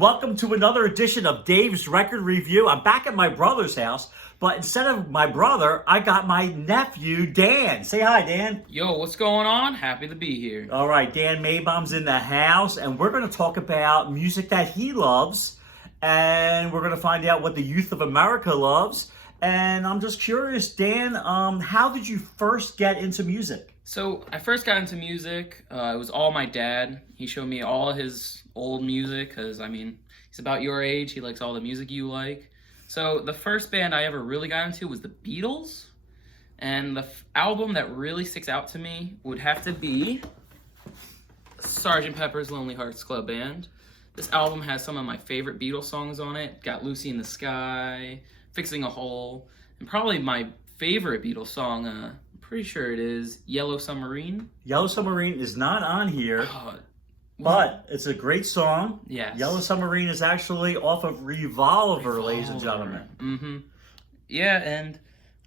welcome to another edition of Dave's Record Review. I'm back at my brother's house, but instead of my brother, I got my nephew, Dan. Say hi, Dan. Yo, what's going on? Happy to be here. All right, Dan Maybaum's in the house, and we're going to talk about music that he loves, and we're going to find out what the youth of America loves. And I'm just curious, Dan, how did you first get into music? So, I first got into music. It was all my dad. He showed me all his old music because, he's about your age. He likes all the music you like. So, the first band I ever really got into was the Beatles. And the album that really sticks out to me would have to be Sgt. Pepper's Lonely Hearts Club Band. This album has some of my favorite Beatles songs on it. Got Lucy in the Sky, Fixing a Hole, and probably my favorite Beatles song, pretty sure it is Yellow Submarine. Yellow Submarine is not on here, but it's a great song. Yes. Yellow Submarine is actually off of Revolver, ladies and gentlemen. Mm-hmm. Yeah, and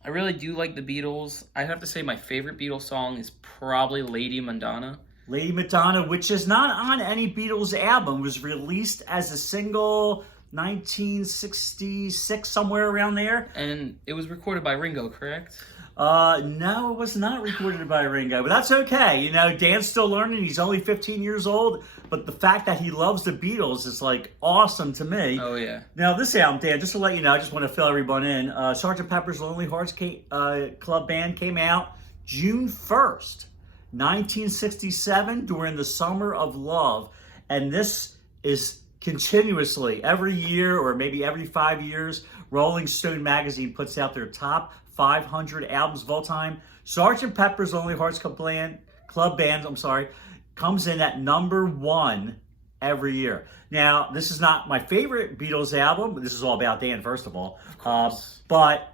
I really do like the Beatles. I'd have to say my favorite Beatles song is probably Lady Madonna. Lady Madonna, which is not on any Beatles album, was released as a single 1966, somewhere around there. And it was recorded by Ringo, correct? No, it was not recorded by Ringo, but that's okay. You know, Dan's still learning. He's only 15 years old, but the fact that he loves the Beatles is like awesome to me. Oh, yeah. Now, this album, Dan, just to let you know, I just want to fill everyone in. Sgt. Pepper's Lonely Hearts Club Band came out June 1st, 1967, during the Summer of Love. And this is continuously, every year or maybe every 5 years, Rolling Stone magazine puts out their top 500 albums of all time. Sgt. Pepper's Lonely Hearts Club Band, comes in at number 1 every year. Now, this is not my favorite Beatles album. This is all about Dan, first of all. But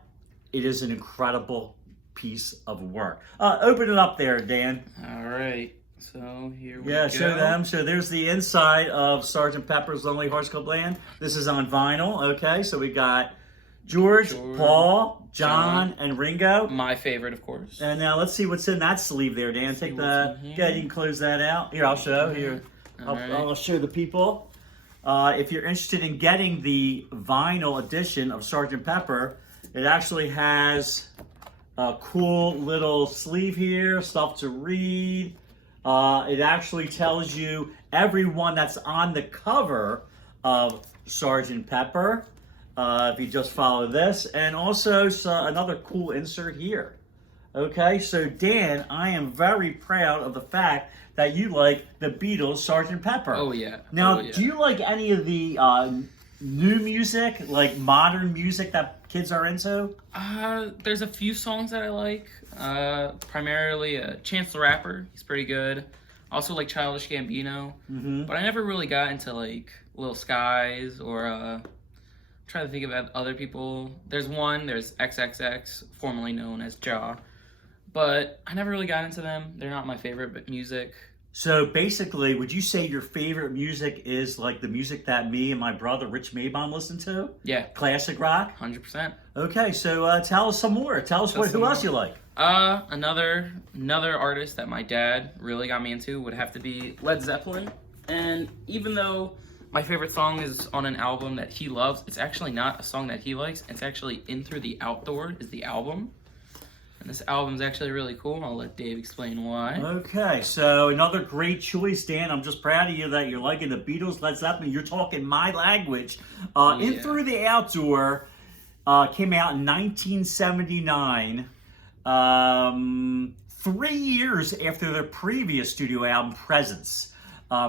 it is an incredible piece of work. Open it up there, Dan. All right. So here we go. Yeah, show them. So there's the inside of Sgt. Pepper's Lonely Hearts Club Band. This is on vinyl. Okay, so we got George, Paul, John, and Ringo. My favorite, of course. And now let's see what's in that sleeve there, Dan. Take the, go ahead and close that out. Here, I'll show. Here, I'll show the people. If you're interested in getting the vinyl edition of Sgt. Pepper, it actually has a cool little sleeve here, stuff to read. It actually tells you everyone that's on the cover of Sgt. Pepper. If you just follow this, and also another cool insert here. Okay, so Dan, I am very proud of the fact that you like the Beatles' Sgt. Pepper. Oh yeah. Now, do you like any of the new music, like modern music that kids are into? There's a few songs that I like. Primarily Chance the Rapper. He's pretty good. Also like Childish Gambino. Mm-hmm. But I never really got into like Lil Skies or try to think about other people. There's XXX, formerly known as Ja. But I never really got into them. They're not my favorite music. So basically, would you say your favorite music is like the music that me and my brother Rich Maybaum listen to? Yeah. Classic rock? 100%. Okay, so tell us some more. Tell us who else you like. Another artist that my dad really got me into would have to be Led Zeppelin. And even though my favorite song is on an album that he loves, it's actually not a song that he likes. It's actually In Through the Outdoor is the album. And this album is actually really cool. I'll let Dave explain why. Okay, so another great choice, Dan. I'm just proud of you that you're liking the Beatles, Led Zeppelin. You're talking my language. In Through the Outdoor came out in 1979, 3 years after their previous studio album, Presence.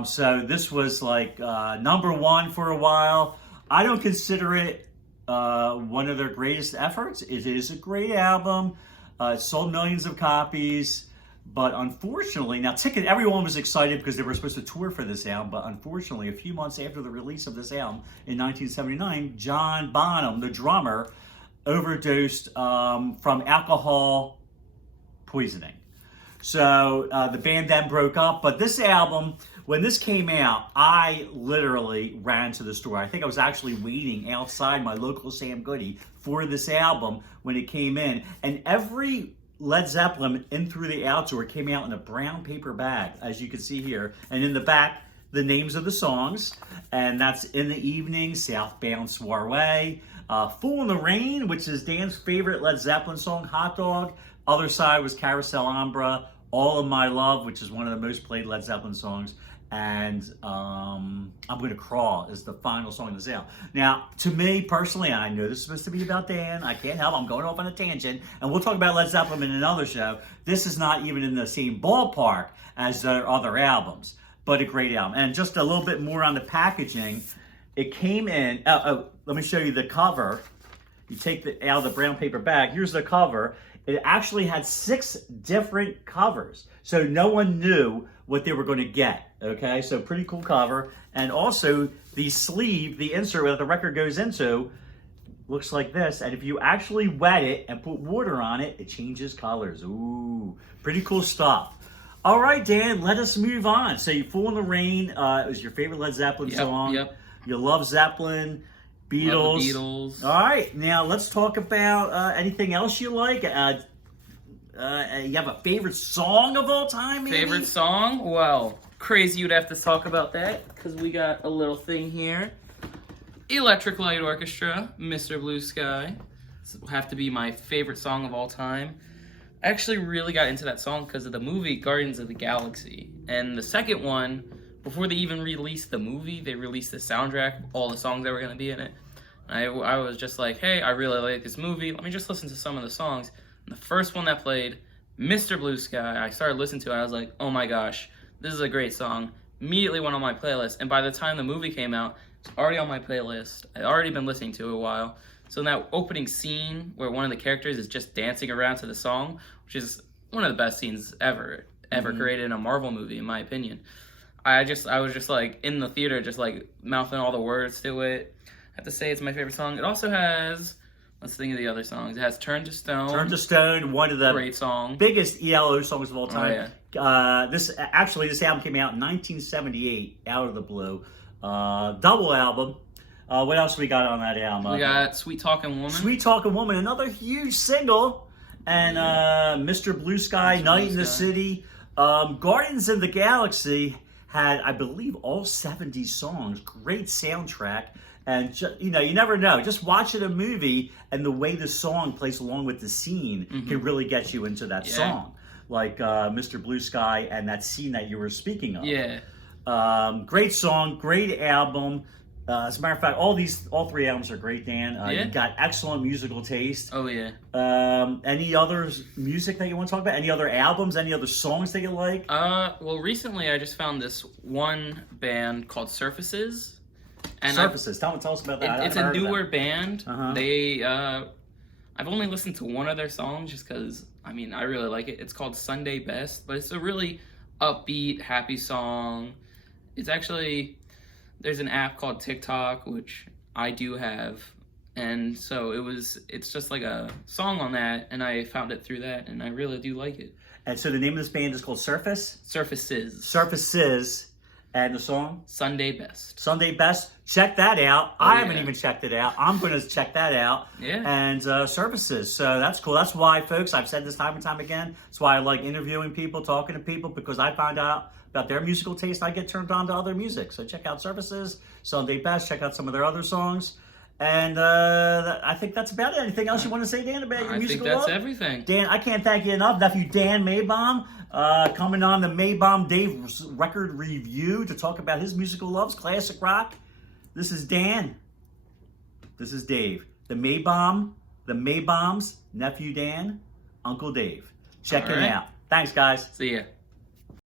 So this was like number 1 for a while. I don't consider it one of their greatest efforts. It is a great album. It sold millions of copies, but unfortunately, now everyone was excited because they were supposed to tour for this album, but unfortunately, a few months after the release of this album in 1979, John Bonham, the drummer, overdosed from alcohol poisoning. So the band then broke up, but this album, when this came out, I literally ran to the store. I think I was actually waiting outside my local Sam Goody for this album when it came in. And every Led Zeppelin In Through the Outdoor came out in a brown paper bag, as you can see here. And in the back, the names of the songs, and that's In the Evening, Southbound Soiree, Fool in the Rain, which is Dan's favorite Led Zeppelin song, Hot Dog. Other side was Carousel Ambra, All of My Love, which is one of the most played Led Zeppelin songs, and I'm Gonna Crawl is the final song in the sale. Now, to me personally, I know this is supposed to be about Dan, I can't help, I'm going off on a tangent, and we'll talk about Led Zeppelin in another show. This is not even in the same ballpark as their other albums, but a great album. And just a little bit more on the packaging. It came in, let me show you the cover. You take it out of the brown paper bag, here's the cover. It actually had 6 different covers, so no one knew what they were going to get, okay? So pretty cool cover. And also the sleeve, the insert that the record goes into, looks like this. And if you actually wet it and put water on it, it changes colors. Ooh, pretty cool stuff. All right, Dan, let us move on. So you Fool in the Rain, it was your favorite Led Zeppelin song. Yep. You love Zeppelin. Beatles. Love the Beatles. All right, now let's talk about anything else you like. You have a favorite song of all time, maybe? Favorite song? Well, crazy you'd have to talk about that, because we got a little thing here. Electric Light Orchestra, Mr. Blue Sky. This will have to be my favorite song of all time. I actually really got into that song because of the movie Guardians of the Galaxy. And the second one, before they even released the movie, they released the soundtrack, all the songs that were going to be in it. I was just like, hey, I really like this movie. Let me just listen to some of the songs. And the first one that played, Mr. Blue Sky, I started listening to it. I was like, oh my gosh, this is a great song. Immediately went on my playlist. And by the time the movie came out, it's already on my playlist. I'd already been listening to it a while. So in that opening scene where one of the characters is just dancing around to the song, which is one of the best scenes ever created in a Marvel movie, in my opinion. I was just like in the theater, just like mouthing all the words to it. I have to say it's my favorite song. It also has, let's think of the other songs. It has Turn to Stone. Turn to Stone, one of the great song, biggest ELO songs of all time. Oh, yeah. This album came out in 1978, out of the blue. Double album. What else we got on that album? We got Sweet Talking Woman. Sweet Talking Woman, another huge single. And Mr. Blue Sky, Night in the City. Guardians of the Galaxy had, I believe, all 70 songs. Great soundtrack. And, you never know. Just watching a movie and the way the song plays along with the scene can really get you into that song. Like Mr. Blue Sky and that scene that you were speaking of. Yeah. Great song, great album. As a matter of fact, all 3 albums are great, Dan. You've got excellent musical taste. Oh, yeah. Any other music that you want to talk about? Any other albums? Any other songs that you like? Well, recently I just found this one band called Surfaces. And Surfaces. Tell us about that. It's a newer band. They, I've only listened to one of their songs just because, I really like it. It's called Sunday Best, but it's a really upbeat, happy song. It's actually, there's an app called TikTok, which I do have. And so it's just like a song on that, and I found it through that, and I really do like it. And so the name of this band is called Surfaces. Surfaces. And the song? Sunday Best. Sunday Best. Check that out. I haven't even checked it out. I'm going to check that out. Yeah. And Surfaces. So that's cool. That's why, folks, I've said this time and time again. That's why I like interviewing people, talking to people, because I find out about their musical taste. I get turned on to other music. So check out Surfaces, Sunday Best. Check out some of their other songs. And I think that's about it. Anything else you want to say, Dan, about your musical love? I think that's everything. Dan, I can't thank you enough. Nephew Dan Maybaum, coming on the Maybaum Dave Record Review to talk about his musical loves, classic rock. This is Dan. This is Dave. The Maybaums, Nephew Dan, Uncle Dave. Check him out. Thanks, guys. See ya.